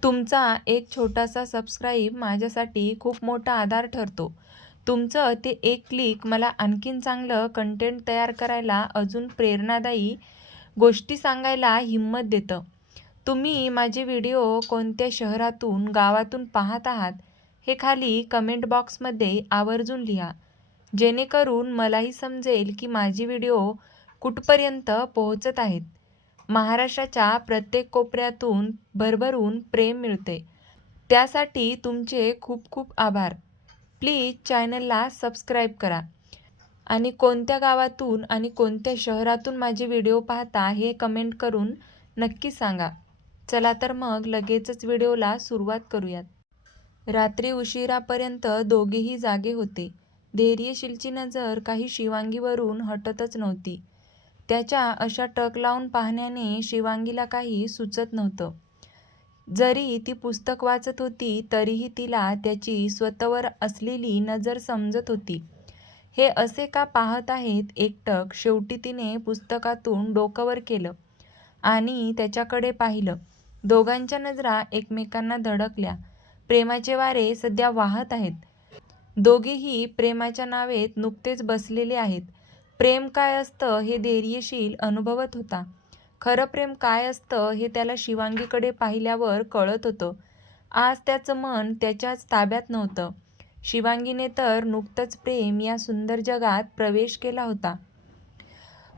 तुमचा एक छोटासा सबस्क्राईब माझ्यासाठी खूप मोठा आधार ठरतो. तुमचं ते एक क्लिक मला आणखीन चांगलं कंटेंट तयार करायला, अजून प्रेरणादायी गोष्टी सांगायला हिंमत देतं. तुम्ही माझे व्हिडिओ कोणत्या शहरातून, गावातून पाहत आहात, हे खाली कमेंट बॉक्समध्ये आवर्जून लिहा. जेणेकरून मलाही समजेल की माझे व्हिडिओ कुठपर्यंत पोहोचत आहेत. महाराष्ट्राच्या प्रत्येक कोपऱ्यातून भरभरून प्रेम मिळते. त्यासाठी तुमचे खूप खूप आभार. प्लीज चॅनलला सबस्क्राईब करा आणि कोणत्या गावातून आणि कोणत्या शहरातून माझे व्हिडिओ पाहता हे कमेंट करून नक्की सांगा. चला तर मग लगेचच व्हिडिओला सुरुवात करूयात. रात्री उशिरापर्यंत दोघेही जागे होते. धैर्यशीलची नजर काही शिवांगीवरून हटतच नव्हती. त्याच्या अशा टक लावून पाहण्याने शिवांगीला काही सुचत नव्हतं. जरी ती पुस्तक वाचत होती तरीही तिला त्याची स्वतःवर असलेली नजर समजत होती. हे असे का पाहत आहेत एकटक. शेवटी तिने पुस्तकातून डोकं वर केलं आणि त्याच्याकडे पाहिलं. दोघांच्या नजरा एकमेकांना धडकल्या. प्रेमाचे वारे सध्या वाहत आहेत. दोघेही प्रेमाच्या नावेत नुकतेच बसलेले आहेत. प्रेम काय असतं हे धैर्यशील अनुभवत होता. खरं प्रेम काय असतं हे त्याला शिवांगीकडे पाहिल्यावर कळत होतं. आज त्याचं मन त्याच्याच ताब्यात नव्हतं. शिवांगीने तर नुकतंच प्रेम या सुंदर जगात प्रवेश केला होता.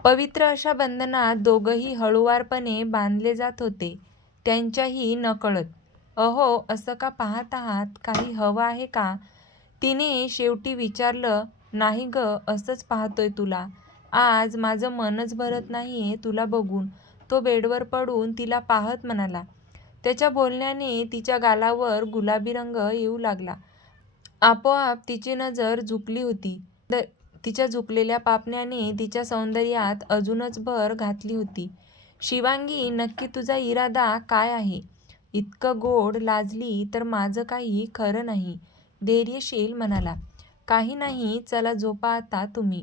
पवित्र अशा बंधनात दोघंही हळुवारपणे बांधले जात होते, त्यांच्याही नकळत. अहो, असं का पाहत आहात? काही हवं आहे का? तिने शेवटी विचारलं. नाही ग, असंच पाहतोय तुला. आज माझं मनच भरत नाहीये तुला बघून. तो बेडवर पडून तिला पाहत म्हणाला. त्याच्या बोलण्याने तिच्या गालावर गुलाबी रंग येऊ लागला. आपोआप तिची नजर झुकली होती. तिच्या झुकलेल्या पापण्याने तिच्या सौंदर्यात अजूनच भर घातली होती. शिवांगी, नक्की तुझा इरादा काय आहे? इतकं गोड लाजली तर माझं काही खरं नाही, धैर्यशील म्हणाला. काही नाही, चला झोपा आता तुम्ही,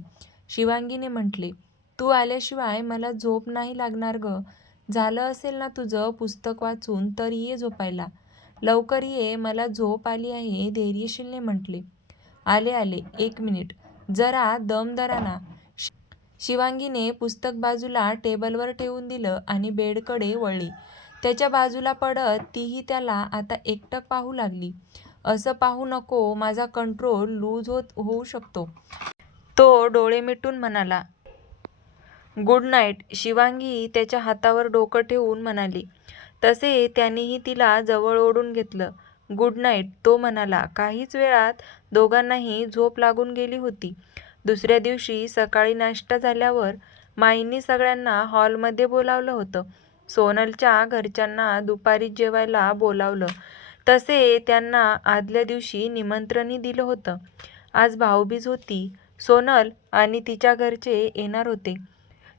शिवांगीने म्हटले. तू आल्याशिवाय मला झोप नाही लागणार ग. झालं असेल ना तुझं पुस्तक वाचून, तर ये झोपायला. लवकर ये, मला झोप आली आहे, धैर्यशीलने म्हटले. आले आले, 1 मिनिट, जरा दम धरा ना. शिवांगीने पुस्तक बाजूला टेबलवर ठेवून दिलं आणि बेडकडे वळली. त्याच्या बाजूला पडत तीही त्याला आता एकटक पाहू लागली. असं पाहू नको, माझा कंट्रोल लूज होऊ शकतो, तो डोळे मिटून म्हणाला. गुड नाईट, शिवांगी त्याच्या हातावर डोकं ठेवून म्हणाली. तसे त्यानेही तिला जवळ ओढून घेतलं. गुड नाईट, तो म्हणाला. काहीच वेळात दोघांनाही झोप लागून गेली होती. दुसऱ्या दिवशी सकाळी नाश्ता झाल्यावर माईंनी सगळ्यांना हॉलमध्ये बोलावलं होतं. सोनलच्या घरच्यांना दुपारी जेवायला बोलावलं. तसे त्यांना आदल्या दिवशी निमंत्रणही दिलं होतं. आज भाऊबीज होती. सोनल आणि तिच्या घरचे येणार होते.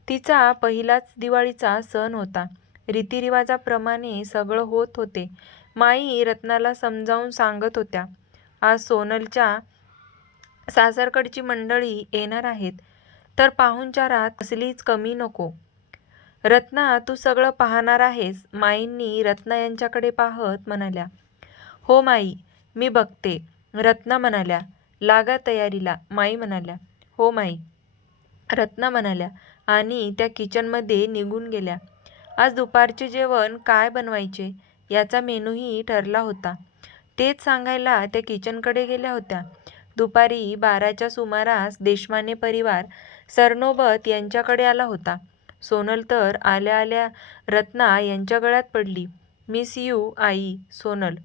तिचा पहिलाच दिवाळीचा सण होता. रीतिरिवाजाप्रमाणे सगळं होत होते. माई रत्नाला समजावून सांगत होत्या. आज सोनलच्या सासरकडची मंडळी येणार आहेत, तर पाहुणचारात कसलीच कमी नको. रत्ना, तू सगळं पाहणार आहेस? माईंनी रत्ना यांच्याकडे पाहत म्हणाल्या. हो माई, मी बघते, रत्ना म्हणाल्या. लागा तयारीला, माई म्हणाल्या. हो माई, रत्ना म्हणाल्या आणि त्या किचनमध्ये निघून गेल्या. आज दुपारचे जेवण काय बनवायचे याचा मेनूही ठरला होता. तेच सांगायला त्या किचनकडे गेल्या होत्या. दुपारी 12च्या सुमारास देशमाने परिवार सरनोबत यांच्याकडे आला होता. सोनल तर आल्या आल्या रत्ना यांच्या गळ्यात पडली. मिस यू आई. सोनल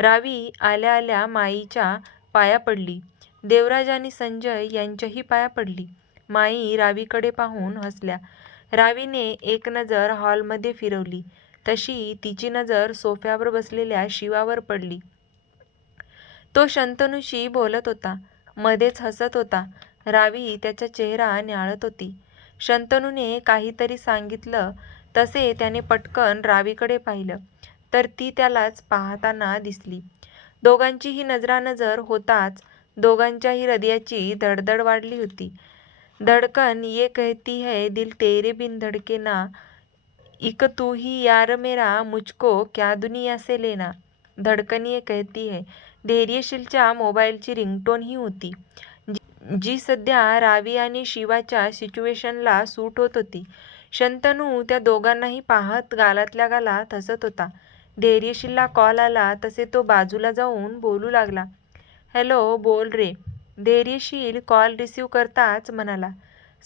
रावी आल्या आल्या माईच्या पाया पडली. देवराज आणि संजय यांच्याही पाया पडली. माई रावीकडे पाहून हसल्या. रावीने एक नजर हॉलमध्ये फिरवली, तशी तिची नजर सोफ्यावर बसलेल्या शिवावर पडली. तो शंतनूशी बोलत होता, मध्येच हसत होता. रावी त्याचा चेहरा न्याहाळत होती. शंतनूने काहीतरी सांगितलं तसे त्याने पटकन रावीकडे पाहिलं, तर ती त्यालाच पाहताना दिसली. दोघांचीही नजरानजर होताच दोघांच्याही हृदयाची धडधड वाढली होती. धडकन ये कहती है दिल तेरे बिन धडके ना. इक तू ही यार मेरा मुझको क्या दुनिया से लेना, धडकन ये कहती है. धैर्यशीलच्या मोबाईलची रिंगटोन ही होती, जी सध्या रावी आणि शिवाच्या सिच्युएशनला सूट होत होती. शंतनू त्या दोघांनाही पाहत गालातल्या गालात हसत होता. धैर्यशीलला कॉल आला तसे तो बाजूला जाऊन बोलू लागला. हॅलो, बोल रे. धैर्यशील कॉल रिसीव्ह करताच म्हणाला.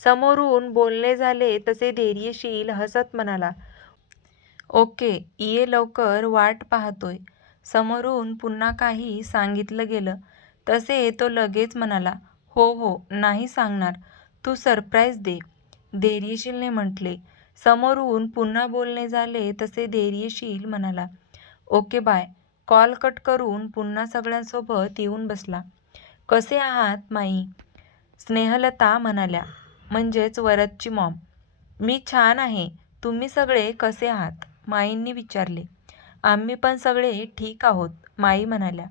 समोरून बोलणे झाले तसे धैर्यशील हसत म्हणाला. ओके, ये लवकर, वाट पाहतोय. समोरून पुन्हा काही सांगितलं गेलं तसे तो लगेच म्हणाला. हो हो, नाही सांगणार, तू सरप्राईज दे, धैर्यशीलने म्हटले. समोरून पुन्हा बोलणे झाले तसे धैर्यशील म्हणाला. Okay bye. कॉल कट करून पुन्हा सगळ्यांसोबत येऊन बसला. कसे आहात माई, स्नेहलता म्हणाल्या, म्हणजेच वरदची मॉम. मी छान आहे, तुम्ही सगळे कसे आहात, माईंनी विचारले. आम्ही पण सगळे ठीक आहोत, माई म्हणाल्या.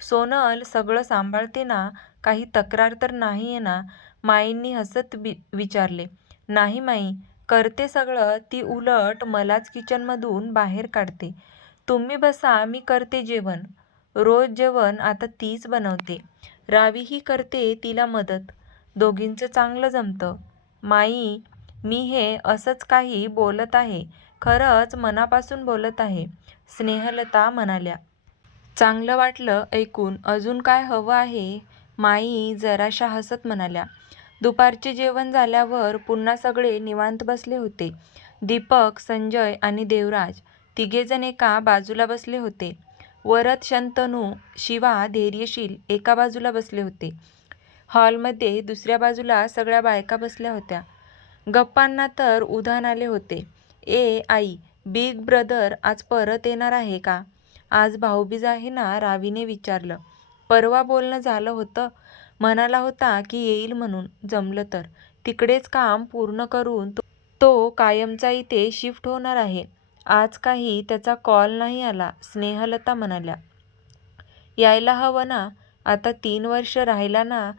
सोनल सगळं सांभाळते ना, काही तक्रार तर नाही आहे ना, माईंनी हसत विचारले. नाही माई, करते सगळं, ती उलट मलाच किचनमधून बाहेर काढते. तुम्ही बसा, मी करते जेवण. रोज जेवण आता तीच बनवते. रावीही करते तिला मदत. दोघींचं चांगलं जमतं. माई, मी हे असंच काही बोलत आहे, खरंच मनापासून बोलत आहे, स्नेहलता म्हणाल्या. चांगलं वाटलं ऐकून. अजून काय हवं आहे, माई जराशा हसत म्हणाल्या. दुपारचे जेवण झाल्यावर पुन्हा सगळे निवांत बसले होते. दीपक, संजय आणि देवराज तिघेजण एका बाजूला बसले होते. वरद, शंतनू, शिवा, धैर्यशील एका बाजूला बसले होते. हॉलमध्ये दुसऱ्या बाजूला सगळ्या बायका बसल्या होत्या. गप्पांना तर उधाण आले होते. ए आई, बिग ब्रदर आज परत येणार आहे का? आज भाऊबीज आहे ना, रावीने विचारलं. परवा बोलणं झालं होतं, म्हणाला होता की येईल म्हणून, जमलं तर. तिकडेच काम पूर्ण करून तो कायमचा इथे शिफ्ट होणार आहे. आज काही त्याचा कॉल नाही आला, स्नेहलता म्हणाल्या. यायला हवं ना, आता 3 वर्ष राहिला ना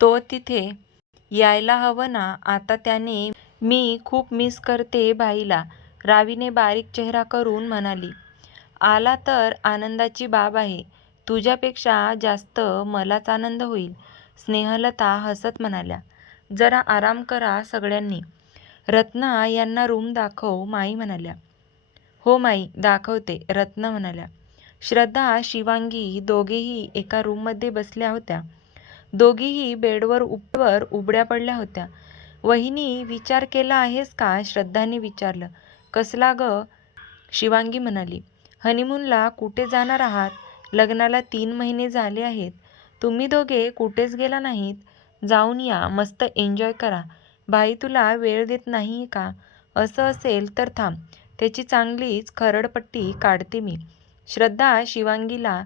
तो तिथे. यायला हवं ना आता त्याने. मी खूप मिस करते भाईला, रावीने बारीक चेहरा करून म्हणाली. आला तर आनंदाची बाब आहे, तुझ्यापेक्षा जास्त मलाच आनंद होईल, स्नेहलता हसत म्हणाल्या. जरा आराम करा सगळ्यांनी. रत्ना यांना रूम दाखव, माई म्हणाल्या. हो माई, दाखवते, रत्ना म्हणाल्या. श्रद्धा, शिवांगी दोघेही एका रूममध्ये बसल्या होत्या. दोघीही बेडवर उबड्या पडल्या होत्या. वहिनी, विचार केला आहेस का, श्रद्धाने विचारलं. कसला ग, शिवांगी म्हणाली. हनीमूनला कुठे जाणार आहात? लग्नाला 3 महिने झाले आहेत, तुम्ही दोघे कुठेच गेला नाहीत. जाऊन या, मस्त एन्जॉय करा. भाई तुला वेळ देत नाही का? असं असेल तर थांब, त्याची चांगलीच खरडपट्टी काढते मी, श्रद्धा शिवांगीला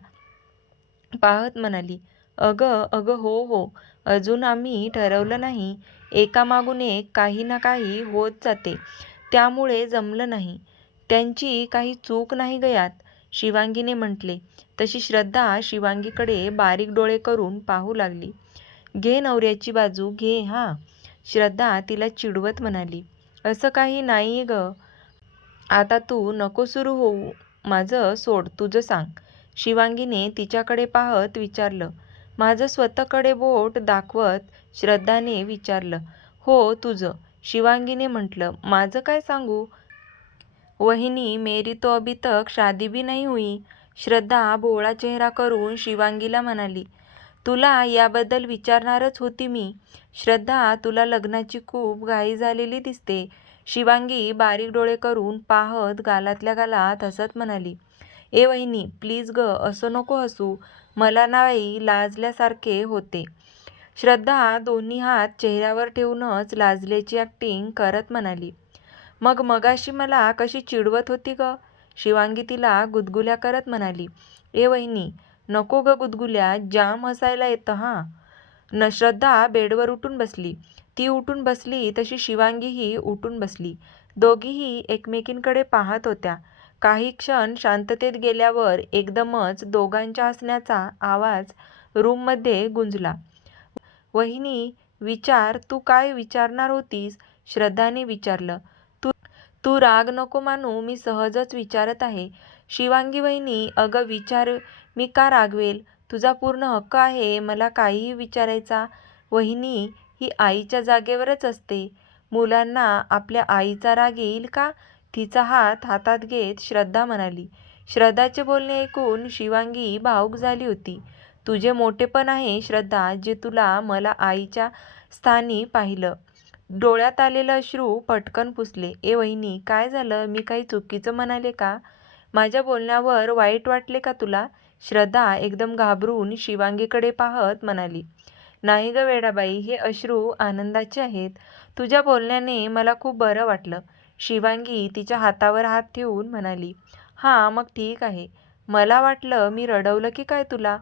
पाहत म्हणाली. अगं अगं, हो हो, अजून आम्ही ठरवलं नाही, एकामागून एक काही ना काही होत जाते, त्यामुळे जमलं नाही. त्यांची काही चूक नाही गयात, शिवांगीने म्हटले. तशी श्रद्धा शिवांगीकडे बारीक डोळे करून पाहू लागली. घे नवऱ्याची बाजू घे हा, श्रद्धा तिला चिडवत म्हणाली. असं काही नाही ग, आता तू नको सुरू होऊ, माझं सोड, तुझं सांग, शिवांगीने तिच्याकडे पाहत विचारलं. माझं स्वतःकडे बोट दाखवत श्रद्धाने विचारलं. हो, तुझं, शिवांगीने म्हटलं. माझं काय सांगू वहिनी, मेरी तो अभी तक शादी भी नहीं हुई, श्रद्धा भोळा चेहरा करून शिवांगीला म्हणाली. तुला याबद्दल विचारणारच होती मी, श्रद्धा, तुला लग्नाची खूप घाई झालेली दिसते, शिवांगी बारीक डोळे करून पाहत गालातल्या गालात हसत म्हणाली. ए वहिनी, प्लीज ग, असं नको हसू, मला नाही लाजल्यासारखे होते, श्रद्धा दोन्ही हात चेहऱ्यावर ठेवूनच लाजल्याची ॲक्टिंग करत म्हणाली. मग मगाशी मला कशी चिडवत होती ग, शिवांगी तिला गुदगुल्या करत म्हणाली. ए वहिनी, नको ग गुदगुल्या, जाम हसायला येतं हां. श्रद्धा बेडवर उठून बसली. ती उठून बसली तशी शिवांगीही उठून बसली. दोघीही एकमेकींकडे पाहत होत्या. काही क्षण शांततेत गेल्यावर एकदमच दोघांच्या हसण्याचा आवाज रूममध्ये गुंजला. वहिनी, विचार, तू काय विचारणार होतीस, श्रद्धाने विचारलं. तू राग नको मानू, मी सहजच विचारत आहे. शिवांगी वहिनी, अगं विचार, मी का रागवेल? तुझा पूर्ण हक्क आहे मला काहीही विचारायचा. वहिनी ही आईच्या जागेवरच असते. मुलांना आपल्या आईचा राग येईल का? तिचा हात हातात घेत श्रद्धा म्हणाली. श्रद्धाचे बोलणे ऐकून शिवांगी भावूक झाली होती. तुझे मोठेपण आहे श्रद्धा, जे तुला मला आईच्या स्थानी पाहिलं. डोळ्यात आलेलं अश्रू पटकन पुसले. ए वहिनी, काय झालं? मी काही चुकीचं म्हणाले का? माझ्या बोलण्यावर वाईट वाटले का तुला? श्रद्धा एकदम घाबरून शिवांगीकडे पाहत म्हणाली. नाही ग वेडाबाई, हे अश्रू आनंदाचे आहेत. तुझ्या बोलण्याने मला खूप बरं वाटलं. शिवांगी तिच्या हातावर हात ठेवून म्हणाली. हां, मग ठीक आहे. मला वाटलं मी रडवलं की काय तुला?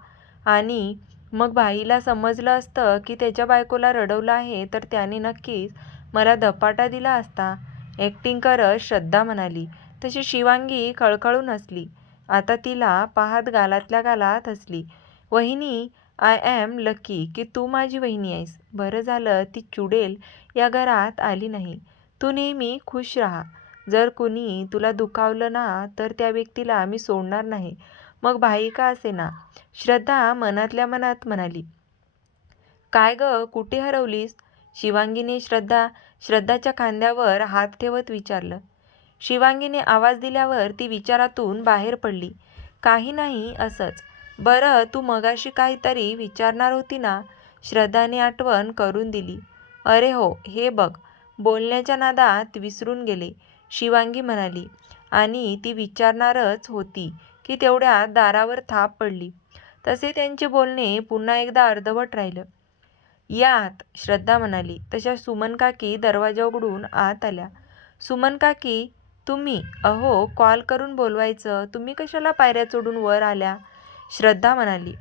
आणि मग भाईला समजलं असतं की त्याच्या बायकोला रडवलं आहे तर त्याने नक्कीच मला धपाटा दिला असता. ॲक्टिंग करत श्रद्धा म्हणाली. तशी शिवांगी खळखळून हसली. आता तिला पाहत गालातल्या गालात हसली. वहिनी, आय ॲम लकी की तू माझी वहिनी आहेस. बरं झालं ती चुडेल या घरात आली नाही. तू नेहमी खुश राहा. जर कुणी तुला दुखावलं ना तर त्या व्यक्तीला मी सोडणार नाही, मग भाई का असेना. श्रद्धा मनातल्या मनात म्हणाली. काय ग, कुठे हरवलीस? शिवांगीने श्रद्धाच्या खांद्यावर हात ठेवत विचारलं. शिवांगीने आवाज दिल्यावर ती विचारातून बाहेर पडली. काही नाही, असंच. बरं, तू मगाशी काहीतरी विचारणार होती ना? श्रद्धाने आठवण करून दिली. अरे हो, हे बघ, बोलण्याच्या नादात विसरून गेले, शिवांगी म्हणाली. आणि ती विचारणारच होती की तेवढ्यात दारावर थाप पडली. तसे त्यांचे बोलणे पुन्हा एकदा अर्धवट राहिलं. या आत, श्रद्धा म्हणाली. तशा सुमन काकी दरवाजा उघडून आत आल्या. सुमन काकी, तुम्ही? अहो, कॉल करून बोलवायचं, तुम्ही कशाला पायऱ्या चढून वर आल्या? श्रद्धा म्हणाली.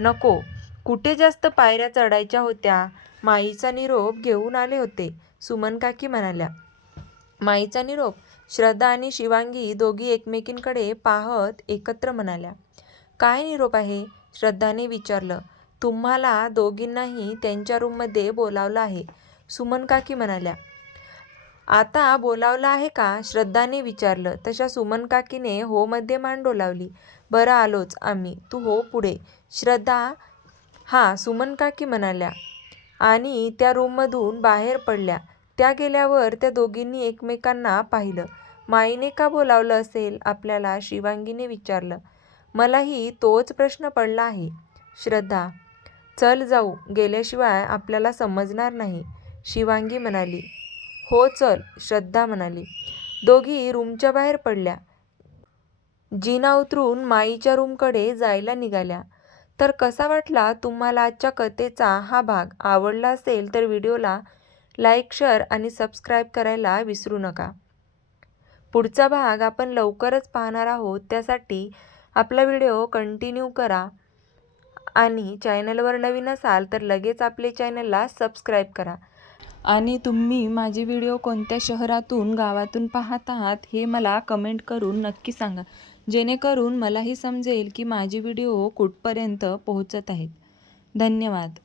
नको, कुठे जास्त पायऱ्या चढायच्या होत्या, माईचा निरोप घेऊन आले होते, सुमन काकी म्हणाल्या. माईचा निरोप? श्रद्धा आणि शिवांगी दोघी एकमेकींकडे पाहत एकत्र म्हणाल्या. काय निरोप आहे? श्रद्धाने विचारलं. तुम्हाला दोघींनाही त्यांच्या रूममध्ये बोलावलं आहे, सुमन काकी म्हणाल्या. आता बोलावलं आहे का? श्रद्धाने विचारलं. तशा सुमन काकीने हो मध्ये मान डोलावली. बरं, आलोच आम्ही, तू हो पुढे. श्रद्धा हां, सुमन काकी म्हणाल्या आणि त्या रूममधून बाहेर पडल्या. त्या गेल्यावर त्या दोघींनी एकमेकांना पाहिलं. माईने का बोलावलं असेल आपल्याला? शिवांगीने विचारलं. मलाही तोच प्रश्न पडला आहे. श्रद्धा, चल जाऊ, गेल्याशिवाय आपल्याला समजणार नाही, शिवांगी म्हणाली. हो चल, श्रद्धा म्हणाली. दोघी रूमच्या बाहेर पडल्या. जिना उतरून माईच्या रूमकडे जायला निघाल्या. तर कसा वाटला तुम्हाला आजच्या कथेचा हा भाग? आवडला असेल तर व्हिडिओला लाईक, शेअर आणि सबस्क्राईब करायला विसरू नका. पुढचा भाग आपण लवकरच पाहणार आहोत. त्यासाठी आपला व्हिडिओ कंटिन्यू करा आणि चॅनलवर नवीन असाल तर लगेच आपले चॅनलला सबस्क्राईब करा. आणि तुम्ही माझे व्हिडिओ कोणत्या शहरातून, गावातून पाहत आहात हे मला कमेंट करून नक्की सांगा, जेणेकरून मलाही समजेल की माझे व्हिडिओ कुठपर्यंत पोहोचत आहेत. धन्यवाद.